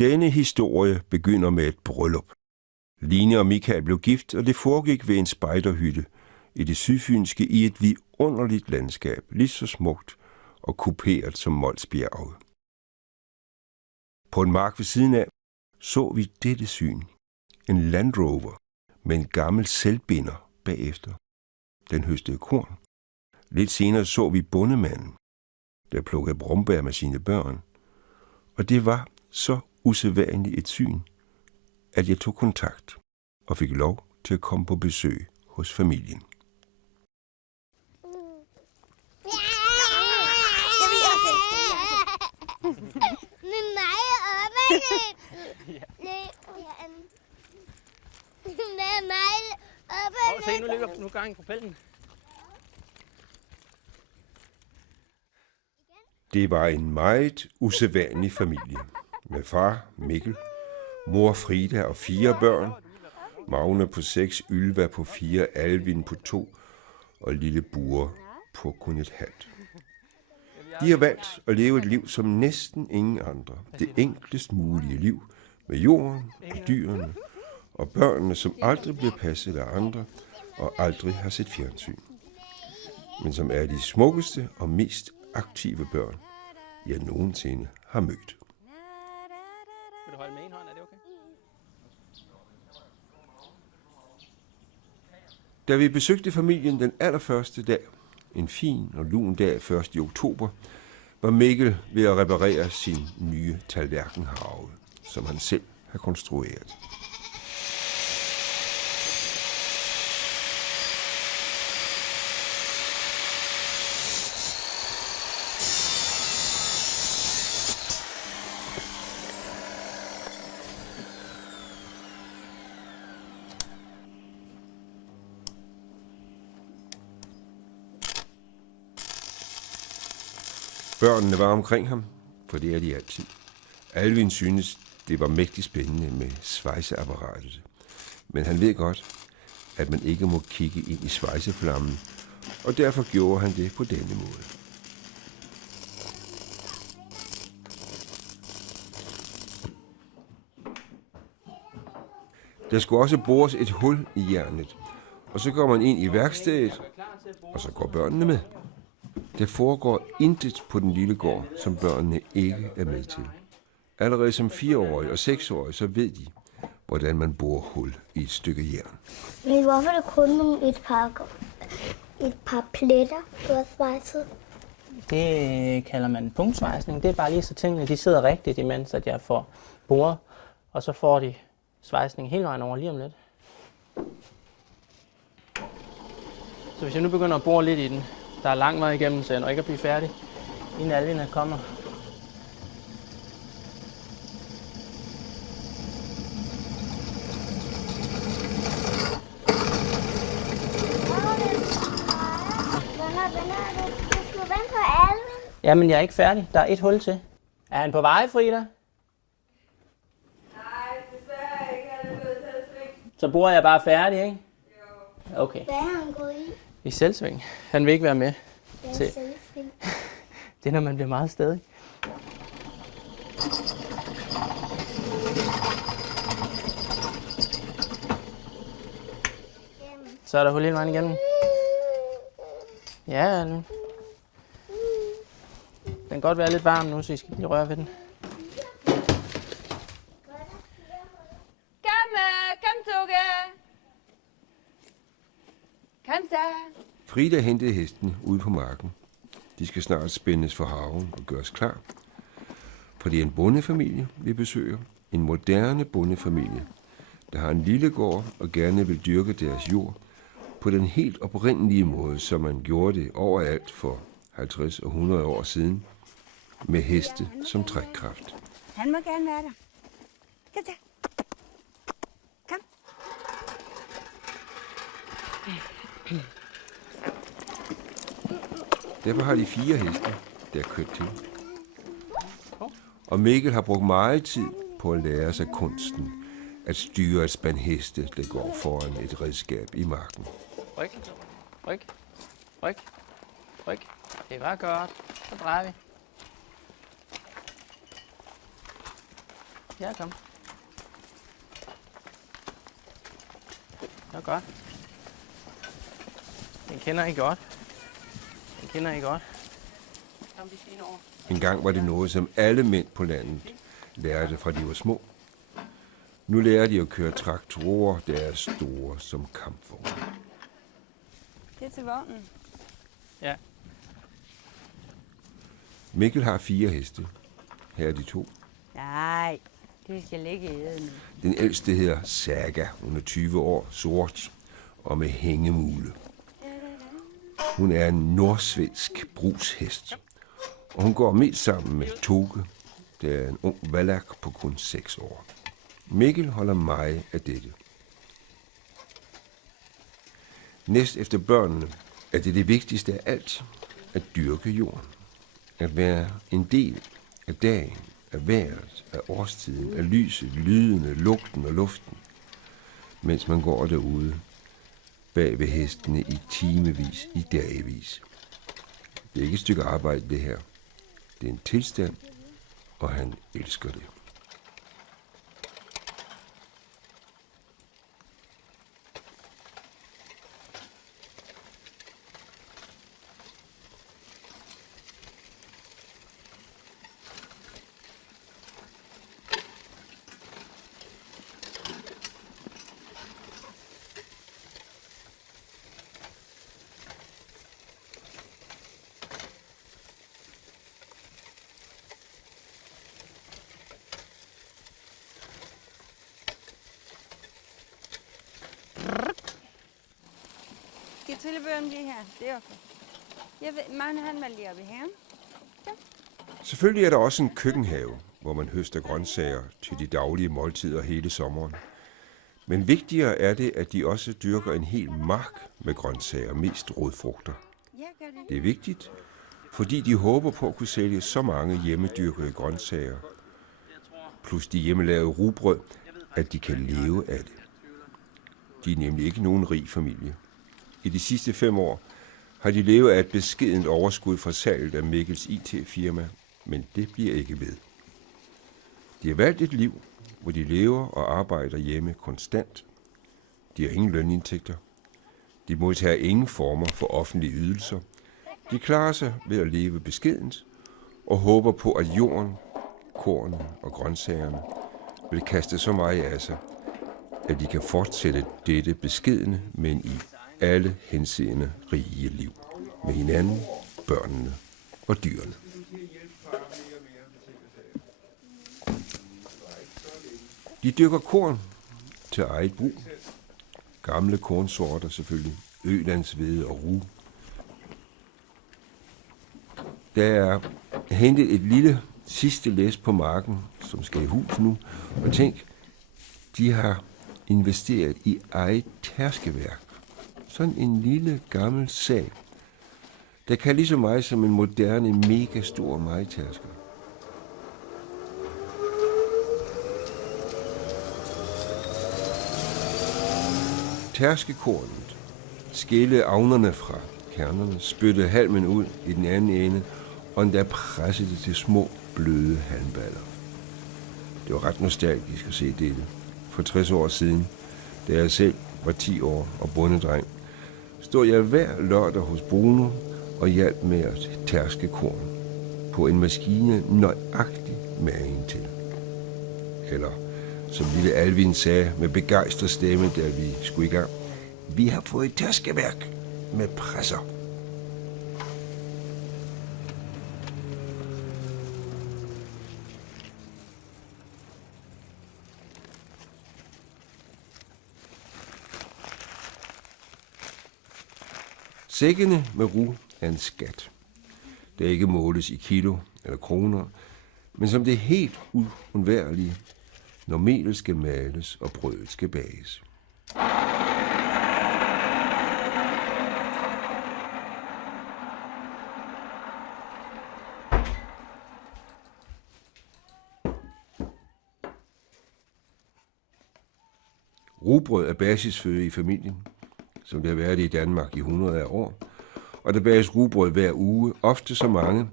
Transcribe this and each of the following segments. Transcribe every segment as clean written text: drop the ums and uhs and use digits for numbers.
Denne historie begynder med et bryllup. Line og Michael blev gift, og det foregik ved en spejderhytte i det sydfynske i et vidunderligt landskab, lige så smukt og kuperet som Molsbjerget. På en mark ved siden af så vi dette syn. En Land Rover med en gammel selvbinder bagefter. Den høstede korn. Lidt senere så vi bondemanden, der plukkede brombær med sine børn. Og det var så usædvanligt et syn, at jeg tog kontakt og fik lov til at komme på besøg hos familien. Med mig op ad lidt. Med mig op ad lidt. Se, nu ligger nu gang i propellen. Det var en meget usædvanlig familie. Med far Mikkel, mor Frida og 4 børn. Magne på 6, Ylva på 4, Alvin på 2 og lille Bure på kun et halvt. De har valgt at leve et liv som næsten ingen andre. Det enklest mulige liv med jorden og dyrene og børnene, som aldrig bliver passet af andre og aldrig har set fjernsyn. Men som er de smukkeste og mest aktive børn, jeg nogensinde har mødt. Vil du holde med en hånd? Er det okay? Da vi besøgte familien den allerførste dag, en fin og lun dag 1. oktober, var Mikkel ved at reparere sin nye tallerkenharve, som han selv har konstrueret. Børnene var omkring ham, for det er de altid. Alvin synes, det var mægtig spændende med svejseapparatet. Men han ved godt, at man ikke må kigge ind i svejseflammen, og derfor gjorde han det på denne måde. Der skulle også bores et hul i jernet, og så går man ind i værkstedet, og så går børnene med. Der foregår intet på den lille gård, som børnene ikke er med til. Allerede som 4-årige og 6-årige, så ved de, hvordan man borer hul i et stykke jern. Men hvorfor er det kun et par pletter, du har svejset? Det kalder man punktsvejsning. Det er bare lige så tingene, de sidder rigtigt, imens at jeg får boret. Og så får de svejsning hele vejen over lige om lidt. Så hvis jeg nu begynder at bore lidt i den, der er lang vej igennem, så jeg når ikke at blive færdig, inden Alvin kommer. Jamen, jeg er ikke færdig. Der er et hul til. Er han på vej, Frida? Nej, desværre ikke. Han er gået selvsving. Så borer jeg bare færdig, ikke? Jo. Okay. Hvad har han gået i? I selvsving. Han vil ikke være med. Hvad er til. selvsving? Det er, når man bliver meget stædig. Så er der hul hele vejen igennem. Ja, Alvin. Den kan godt være lidt varm nu, så I skal lige røre ved den. Kom, Tukke. Kom så. Frida hentede hestene ude på marken. De skal snart spændes for haven og gøres klar. For det er en bondefamilie, vi besøger. En moderne bondefamilie, der har en lille gård og gerne vil dyrke deres jord på den helt oprindelige måde, som man gjorde det overalt for 50 og 100 år siden, med heste som trækkraft. Han må gerne være der. Kom så. Kom. Derfor har de 4 heste, der er kørt til. Og Mikkel har brugt meget tid på at lære sig kunsten at styre et spand heste, der går foran et redskab i marken. Ryk, ryk, ryk, ryk. Det var godt. Så drejer vi. Ja, kom. Det er godt. Den kender I godt. Den kender I godt. Kom, vi skal ind over. En gang var det noget, som alle mænd på landet lærte fra de var små. Nu lærer de at køre traktorer, der er store som kampvogne. Det er til vognen. Ja. Mikkel har 4 heste. Her er de 2. Nej, det skal ligge i æden. Den ældste hedder Saga. Hun er 20 år, sort og med hængemule. Hun er en nordsvensk brugshest. Og hun går mest sammen med Toge, der er en ung valak på kun 6 år. Mikkel holder meget af dette. Næst efter børnene er det vigtigste af alt at dyrke jorden. At være en del af dagen, af vejret, af årstiden, af lyset, lydene, lugten og luften, mens man går derude bag ved hestene i timevis, i dagevis. Det er ikke et stykke arbejde, det her. Det er en tilstand, og han elsker det. Skal tilbøren lige her? Det er okay. Jeg ved, mange han var lige oppe i haven. Selvfølgelig er der også en køkkenhave, hvor man høster grøntsager til de daglige måltider hele sommeren. Men vigtigere er det, at de også dyrker en hel mark med grøntsager, mest rodfrugter. Jeg gør det. Det er vigtigt, fordi de håber på at kunne sælge så mange hjemmedyrkede grøntsager, plus de hjemmelavede rugbrød, at de kan leve af det. De er nemlig ikke nogen rig familie. I de sidste 5 år har de levet af et beskedent overskud fra salget af Mikkels IT-firma, men det bliver ikke ved. De har valgt et liv, hvor de lever og arbejder hjemme konstant. De har ingen lønindtægter. De modtager ingen former for offentlige ydelser. De klarer sig ved at leve beskedent og håber på, at jorden, kornet og grøntsagerne vil kaste så meget af sig, at de kan fortsætte dette beskedne, men i alle henseende rige liv. Med hinanden, børnene og dyrene. De dyrker korn til eget brug. Gamle kornsorter selvfølgelig. Ølandshvede og rug. Der er hentet et lille sidste læs på marken, som skal i hus nu. Og tænk, de har investeret i eget tærskeværk. Sådan en lille gammel sag, der kan lige så meget som en moderne, mega stor mejetærsker. Tærskekornet skældede avnerne fra kernerne, spyttede halmen ud i den anden ende, og endda pressede det til små, bløde halmballer. Det var ret nostalgisk at se dette. For 60 år siden, da jeg selv var 10 år og bondedreng, stod jeg hver lørdag hos Bruno og hjalp med at tærske korn på en maskine nøjagtig magen til. Eller som lille Alvin sagde med begejstret stemme, da vi skulle i gang: vi har fået et tærskeværk med presser. Sækkene med rug er en skat, der ikke måles i kilo eller kroner, men som det helt uundværlige, når melet skal males og brødet skal bages. Rugbrød er basisføde i familien, som det har været i Danmark i 100 af år, og der bages rugbrød hver uge, ofte så mange,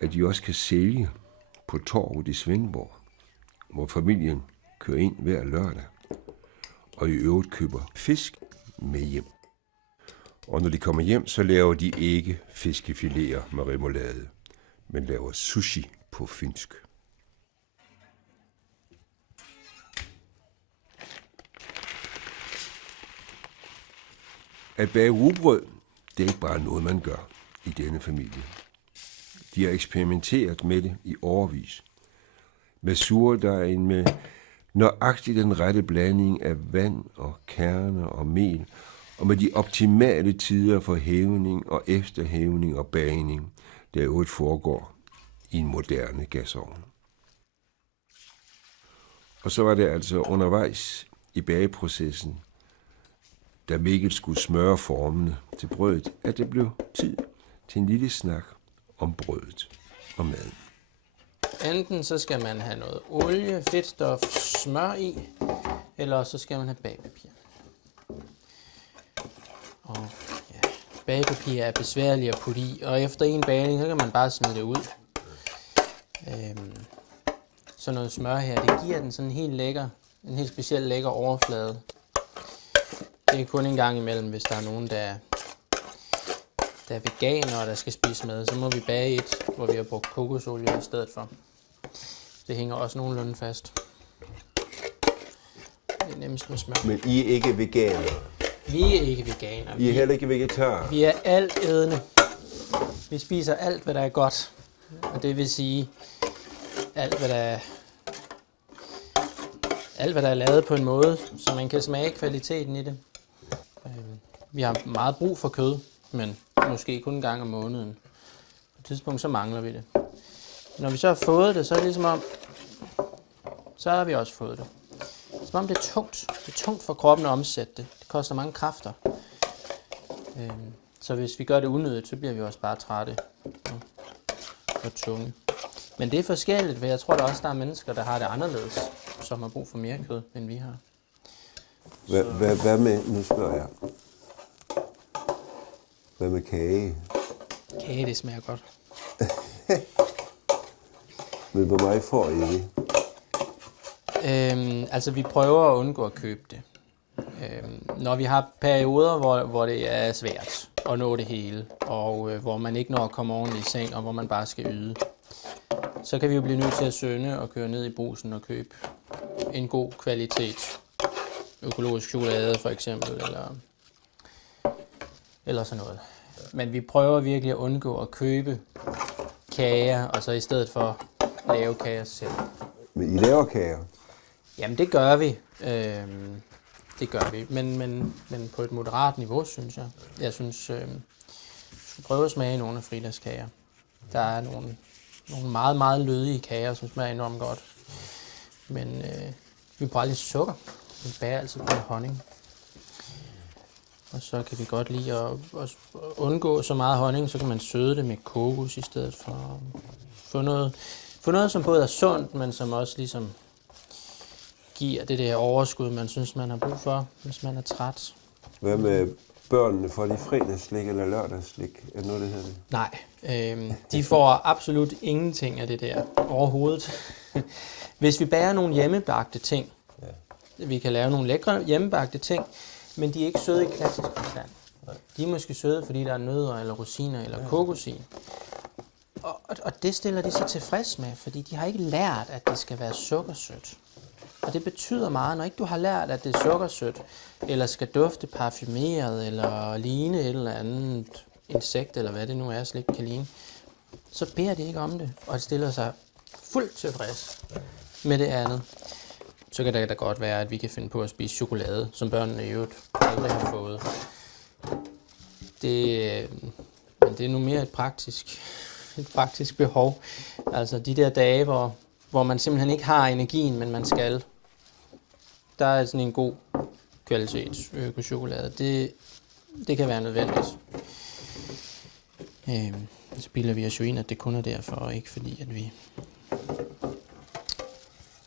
at de også kan sælge på torvet i Svendborg. hvor familien kører ind hver lørdag, og i øvrigt køber fisk med hjem. Og når de kommer hjem, så laver de ikke fiskefiléer med remoulade, men laver sushi på finsk. At bage rugbrød, det er ikke bare noget, man gør i denne familie. De har eksperimenteret med det i årevis. Med surdejen, med nøjagtigt den rette blanding af vand og kerne og mel, og med de optimale tider for hævning og efterhævning og bagning, der jo foregår i en moderne gasovn. Og så var det altså undervejs i bageprocessen, da Mikkel skulle smøre formene til brødet, at det blev tid til en lille snak om brødet og maden. Enten så skal man have noget olie, fedtstof, smør i, eller så skal man have bagepapir. Og ja, bagepapir er besværligt at putte i, og efter en bagning, så kan man bare smide det ud. Så noget smør her, det giver den sådan en helt speciel lækker overflade. Det er kun en gang imellem, hvis der er nogen, der er veganer, og der skal spise mad, så må vi bage et, hvor vi har brugt kokosolie i stedet for. Det hænger også nogenlunde fast. Det er nemmest med smør. Men I er ikke veganere? Vi er ikke veganere. I er heller ikke vegetarer? Vi er altædende. Vi spiser alt, hvad der er godt. Og det vil sige, alt, hvad der er lavet på en måde, så man kan smage kvaliteten i det. Vi har meget brug for kød, men måske kun en gang om måneden. På et tidspunkt så mangler vi det. Når vi så har fået det, så er det ligesom om, så har vi også fået det. Som om det er tungt. Det er tungt for kroppen at omsætte det. Det koster mange kræfter. Så hvis vi gør det unødigt, så bliver vi også bare trætte og tunge. Men det er forskelligt, for jeg tror da også, der er mennesker, der har det anderledes, som har brug for mere kød, end vi har. Hvad med, nu spørger jeg, hvad med kage? Kage, det smager godt. Men hvor meget får I det? Altså, vi prøver at undgå at købe det. Når vi har perioder, hvor det er svært at nå det hele, og hvor man ikke når at komme ordentligt i seng, og hvor man bare skal yde, så kan vi jo blive nødt til at synde og køre ned i Brugsen og købe en god kvalitet. Økologisk chokolade for eksempel, eller sådan noget. Men vi prøver virkelig at undgå at købe kager, og så i stedet for lave kager selv. Men I laver kager? Jamen det gør vi. Det gør vi, men på et moderat niveau, synes jeg. Jeg synes, du skal prøve at smage nogle af Fridas kager. Der er nogle meget, meget lødige kager, som smager enormt godt. Men vi bruger lidt sukker. Vi bager altid med honning. Og så kan vi godt lide at undgå så meget honning, så kan man søde det med kokos i stedet for. Få noget, som både er sundt, men som også ligesom giver det der overskud, man synes, man har brug for, hvis man er træt. Hvad med børnene? Får de fredagsslik eller lørdagslik? Er det noget, det hedder det? Nej, de får absolut ingenting af det der overhovedet. Hvis vi bager nogle hjemmebagte ting, vi kan lave nogle lækre hjemmebagte ting, men de er ikke søde i klassisk forstand. De er måske søde, fordi der er nødder eller rosiner eller kokos i. Og det stiller de sig tilfreds med, fordi de har ikke lært, at det skal være sukkersødt. Og det betyder meget, når ikke du har lært, at det er sukkersødt, eller skal dufte parfumeret, eller ligne et eller andet insekt, eller hvad det nu er, slik kan ligne, så beder de ikke om det, og det stiller sig fuldt tilfreds med det andet. Så kan det da godt være, at vi kan finde på at spise chokolade, som børnene i øvrigt aldrig har fået. Men det er nu mere et praktisk behov. Altså de der dage, hvor man simpelthen ikke har energien, men man skal. Der er sådan en god kvalitet økochokolade. Det kan være nødvendigt. Så bilder vi os jo ind, at det kun er derfor, og ikke fordi, at vi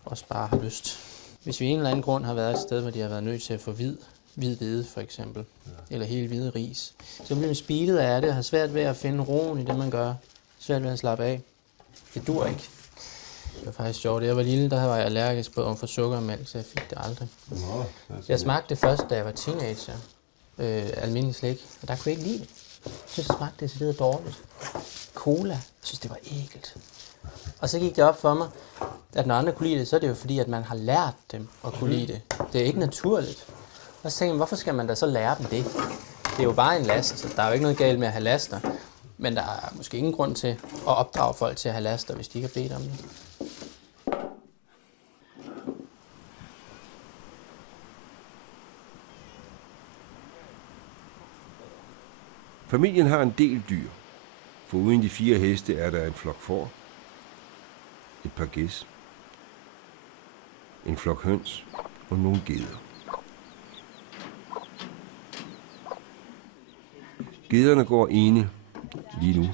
også bare har lyst. Hvis vi af en eller anden grund har været et sted, hvor de har været nødt til at få hvid hvede for eksempel, eller helt hvide ris, så bliver man speedet af det og har svært ved at finde roen i det, man gør. Svært ved at slappe af. Det dur ikke. Det var faktisk sjovt. Da jeg var lille, der var jeg allergisk på for sukker og mælk, så jeg fik det aldrig. Jeg smagte det først, da jeg var teenager. Almindelig slik. Og der kunne jeg ikke lide det. Jeg synes, det smagte decideret dårligt. Cola. Jeg synes, det var ægelt. Og så gik det op for mig, at når andre kunne lide det, så er det jo fordi, at man har lært dem at kunne lide det. Det er ikke naturligt. Og så tænkte jeg, hvorfor skal man da så lære dem det? Det er jo bare en last, så der er jo ikke noget galt med at have laster. Men der er måske ingen grund til at opdrage folk til at have laster, hvis de ikke har bedt om det. Familien har en del dyr. Foruden de 4 heste er der en flok får, et par gæs, en flok høns og nogle geder. Gederne går ene lige nu,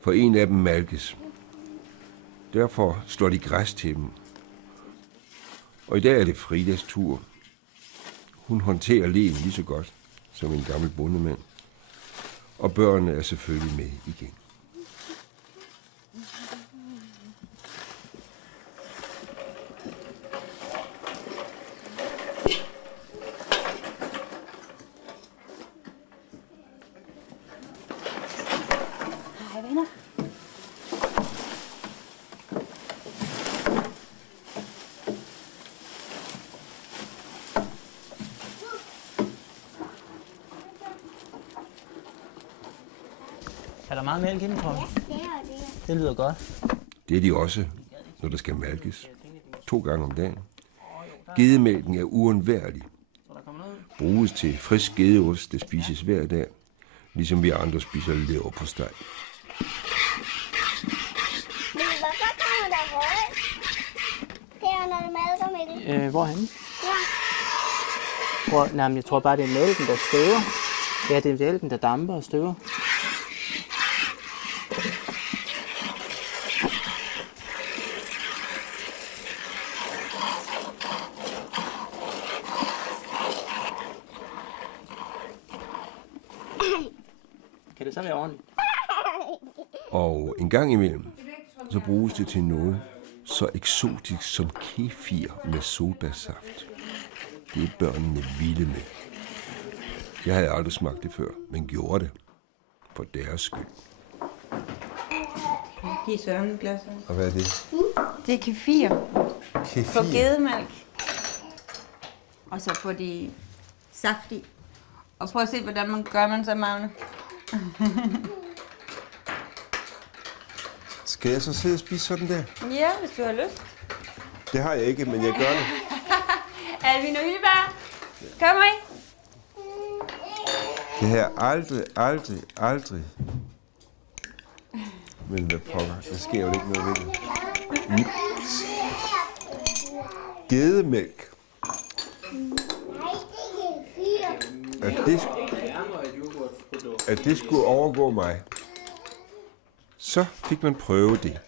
for en af dem malkes. Derfor slår de græs til dem. Og i dag er det Fridas tur. Hun håndterer leen lige så godt som en gammel bondemand. Og børnene er selvfølgelig med igen. Hej venner. Er der meget mælk i den, Paul? Det er det. Det lyder godt. Det er de også, når der skal malkes. 2 gange om dagen. Gedemælken er uundværlig. Bruges til frisk gedeost, det spises hver dag, ligesom vi andre spiser leverpostej. Men hvorfor kommer der røg? Det er, når det malker, Mikkel. Hvorhenne? Ja. Jeg tror bare, det er mælken, der støver. Ja, det er mælken, der damper og støver. Kan det så være ordentligt? Og en gang imellem, så bruges det til noget så eksotisk som kefir med sodasaft. Det er børnene vilde med. Jeg havde aldrig smagt det før, men gjorde det. For deres skyld. Giv Søren et glas. Og hvad er det? Det er kefir. Kefir? På gedemælk. Og så får de saftig. Og prøv at se, hvordan man gør man så, Magne. Skal jeg så sidde og spise sådan der? Ja, hvis du har lyst. Det har jeg ikke, men jeg gør det. Alvin og Ylva, kom med. Det har jeg aldrig. Men hvad pokker, der sker jo ikke noget ved det. Gedemælk. At det skulle overgå mig. Så fik man prøve det.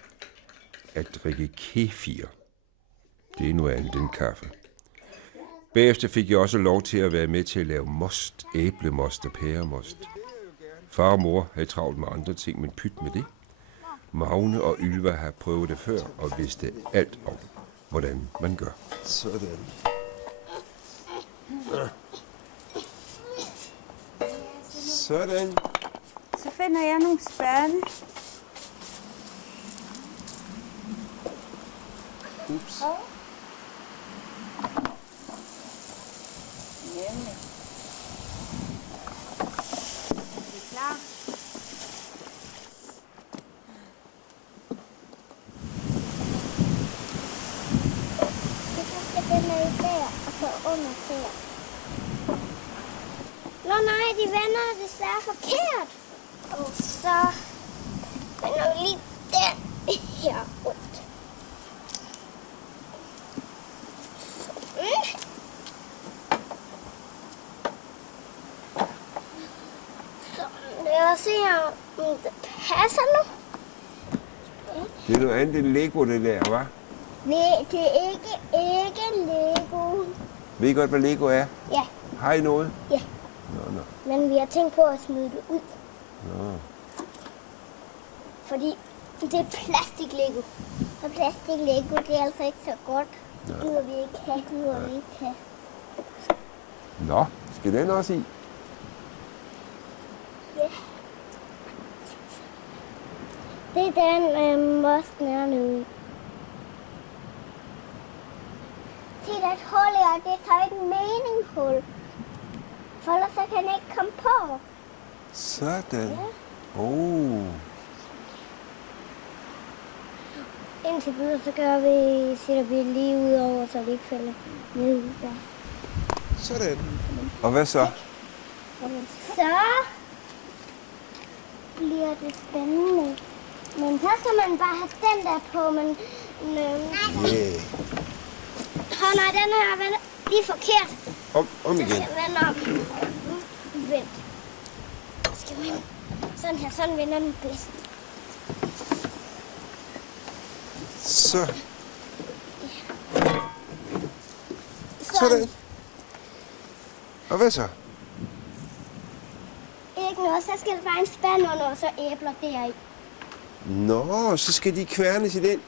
At drikke kefir. Det er noget andet end kaffe. Bagefter fik jeg også lov til at være med til at lave most, æblemost og pæremost. Far og mor havde travlt med andre ting, men pyt med det. Magne og Ylva har prøvet det før og vidste alt om, hvordan man gør. Sådan. Sådan. Så finder jeg nogle spande. Ups. Nemlig. Er I klar? Så skal den ned der, og så under der. Nå nej, de vender desværre forkert. Og så vender vi lige den her rundt. Lad os se, om det passer nu. Det er noget andet end Lego, det der, hva'? Nej, det er ikke Lego. Ved I godt, hvad Lego er? Ja, Har I noget? ja. Nå. Men vi har tænkt på at smide det ud. Nå. Fordi Det er plastik-Lego. Og plastik-Lego, det er altså ikke så godt. Det gider vi ikke have. Nå, skal den også i? Ja. Det er den mosten er nu. Se, der er et hul i, og det er så et meninghul. For ellers så kan den ikke komme på. Sådan. Ja. Indtil videre, så sætter vi lige ud over, så det ikke falder ned der. Sådan. Og hvad så? Så bliver det spændende. Men så skal man bare have den der på, men... Yeah. Nej, den her er lige forkert. Om igen. Vend om. Vent. Skal vi vende? Sådan her, sådan vender den bedst. Så. Sådan. Og hvad så? Ikke noget, så skal der bare en spand under, og så æbler deri. Nå, så skal de kværnes i den.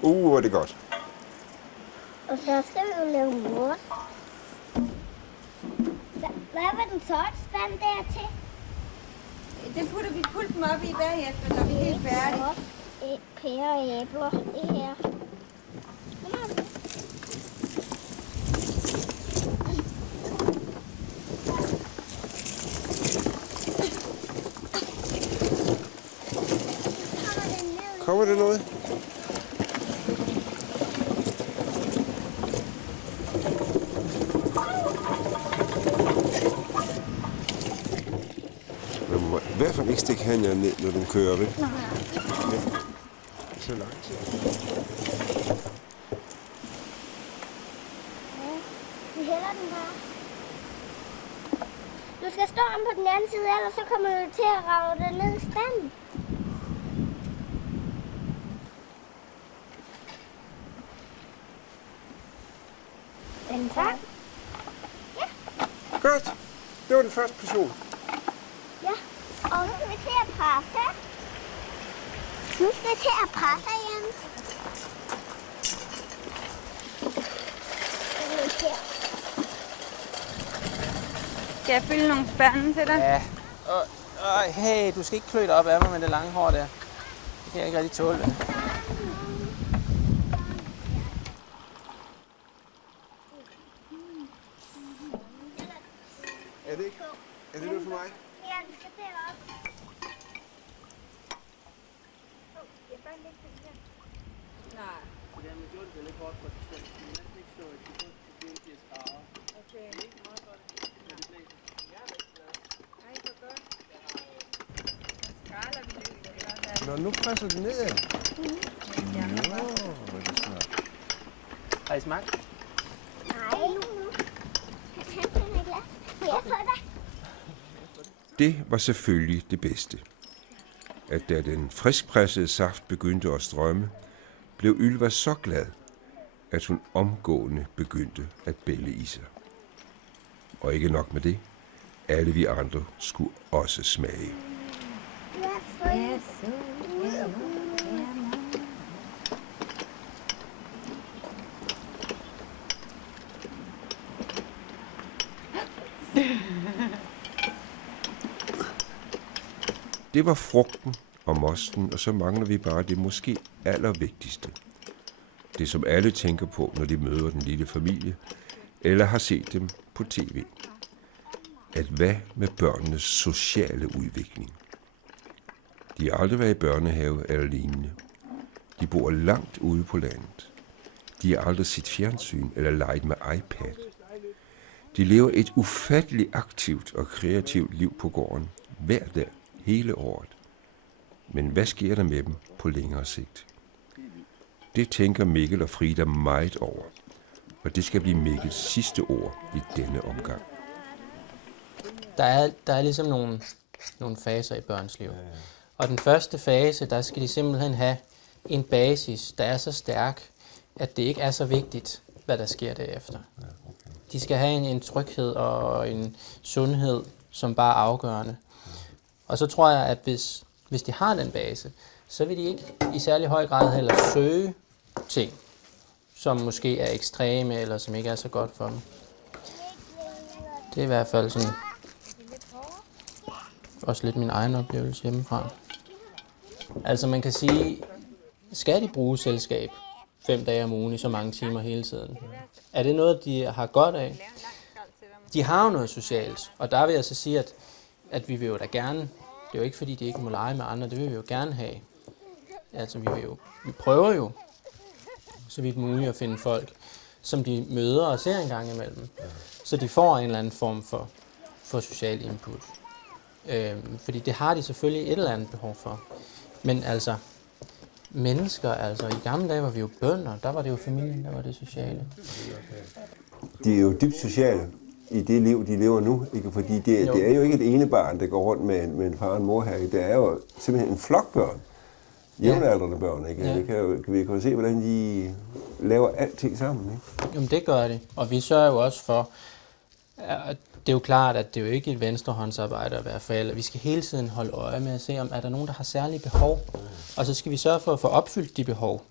Hvor er det godt. Og så skal vi jo lave mor. Hvad var den så et spand der til? Det putter vi pulten op i bagefter, når vi er helt færdige. Pære og æbler, det her. Kommer det noget? Man må i hvert fald ikke stikke hænderne ned, når den kører, vel? Nej. Så lang tid. Ja, vi hælder den bare. Du skal stå om på den anden side, ellers så kommer du til at rage det ned i spanden. Den tak. Ja. Godt. Det var den første portion. Ja, og nu skal vi til at presse. Nu skal vi til at presse igen. Skal jeg fylde nogle spande til dig? Ja. Hey, du skal ikke klø dig op af mig med det lange hår der. Det kan jeg ikke rigtig tåle. Er det noget for mig? Ja, vi skal derop. Nej. Nå, nu presser den nedad. Nå, hvor er det smart. Har I smagt? Nej, nu. Jeg kan tage et glas. Vil jeg få dig? Det var selvfølgelig det bedste. At da den friskpressede saft begyndte at strømme, blev Ylva så glad, at hun omgående begyndte at bælge i sig. Og ikke nok med det, alle vi andre skulle også smage. Det var frugten og mosten, og så mangler vi bare det måske allervigtigste. Det, som alle tænker på, når de møder den lille familie, eller har set dem på tv. At hvad med børnenes sociale udvikling? De har aldrig været i børnehave eller lignende. De bor langt ude på landet. De har aldrig set fjernsyn eller leget med iPad. De lever et ufatteligt aktivt og kreativt liv på gården, hver dag, hele året. Men hvad sker der med dem på længere sigt? Det tænker Mikkel og Frida meget over, og det skal blive Mikkels sidste ord i denne omgang. Der er ligesom nogle faser i børns liv. Og den første fase, der skal de simpelthen have en basis, der er så stærk, at det ikke er så vigtigt, hvad der sker derefter. De skal have en tryghed og en sundhed, som bare er afgørende. Og så tror jeg, at hvis de har den base, så vil de ikke i særlig høj grad heller søge ting, som måske er ekstreme, eller som ikke er så godt for dem. Det er i hvert fald sådan også lidt min egen oplevelse hjemmefra. Altså man kan sige, skal de bruge selskab 5 dage om ugen i så mange timer hele tiden? Er det noget, de har godt af? De har jo noget socialt, og der vil jeg så sige, at vi vil jo da gerne, det er jo ikke fordi, de ikke må lege med andre, det vil vi jo gerne have. Altså vi prøver jo, så vidt muligt at finde folk, som de møder og ser en gang imellem, så de får en eller anden form for social input. Fordi det har de selvfølgelig et eller andet behov for. Men altså, mennesker, altså i gamle dage var vi jo bønder, der var det jo familien, der var det sociale. De er jo dybt sociale i det liv, de lever nu, ikke? Fordi det er jo ikke et ene barn, der går rundt med en far og en mor her. Det er jo simpelthen en flok børn. Jævnaldrende børn, ikke? Ja. Vi kan jo se, hvordan de laver alting sammen, ikke? Jamen det gør de, og vi sørger jo også for, at det er jo klart, at det er jo ikke et venstrehåndsarbejde at være forælder. Vi skal hele tiden holde øje med at se, om er der nogen, der har særlige behov, og så skal vi sørge for at få opfyldt de behov.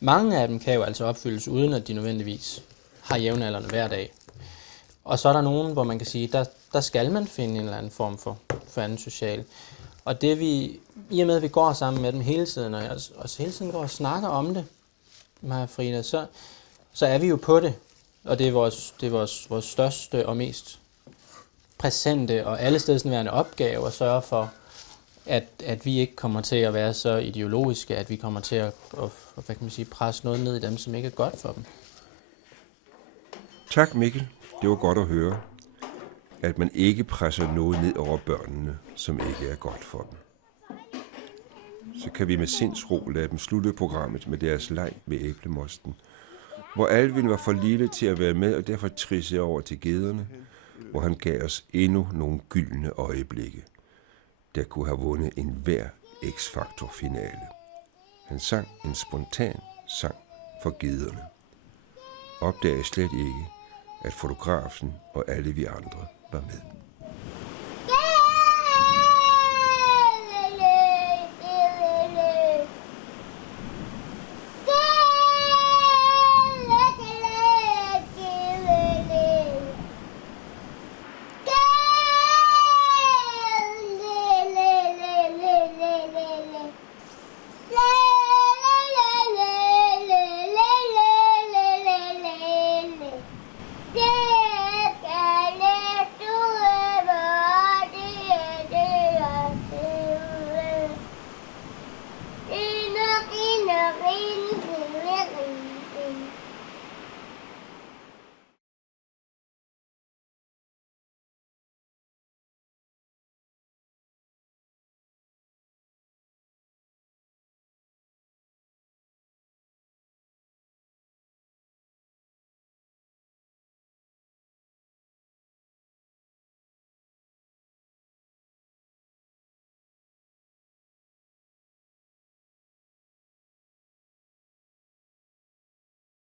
Mange af dem kan jo altså opfyldes, uden at de nødvendigvis har jævnaldrende hver dag. Og så er der nogen, hvor man kan sige, der skal man finde en eller anden form for anden social. Og det vi, i og med at vi går sammen med dem hele tiden, og også hele tiden går og snakker om det, mig og Frida, så er vi jo på det. Og det er vores største og mest præsente og allestedsnærværende opgave at sørge for, at vi ikke kommer til at være så ideologiske, at vi kommer til at hvad kan man sige, presse noget ned i dem, som ikke er godt for dem. Tak Mikkel, det var godt at høre, at man ikke presser noget ned over børnene, som ikke er godt for dem. Så kan vi med sindsro lade dem slutte programmet med deres leg med æblemosten, hvor Alvin var for lille til at være med, og derfor trissede over til gederne, hvor han gav os endnu nogle gyldne øjeblikke, der kunne have vundet enhver X-Factor-finale. Han sang en spontan sang for gederne. Opdagede slet ikke, at fotografen og alle vi andre var med.